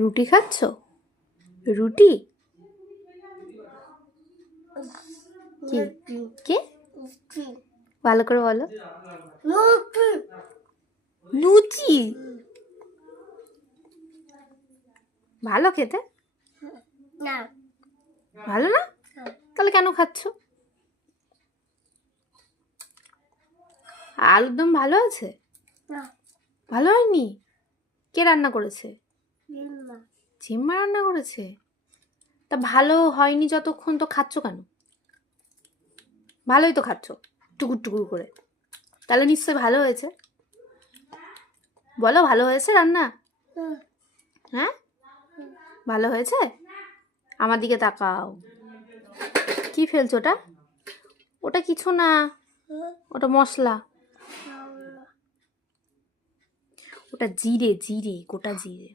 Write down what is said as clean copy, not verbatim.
রুটি খাচ্ছ? রুটি? কি কে? ভালো করে বলো। লুচি? ভালো খেতে? না। ভালো না? তাহলে কেন খাচ্ছ? আলুর দম ভালো আছে? ভালো হয়নি? কে রান্না করেছে? ঝিম্মা রান্না করেছে। তা ভালো হয়নি যতক্ষণ তো খাচ্ছ কেন? ভালোই তো খাচ্ছ টুকুর টুকুর করে, তাহলে নিশ্চয়ই ভালো হয়েছে। বলো ভালো হয়েছে রান্না? হ্যাঁ ভালো হয়েছে। আমার দিকে তাকাও। কি ফেলছো ওটা? ওটা কিছু না, ওটা মশলা। ওটা জিরে, জিরে, গোটা জিরে।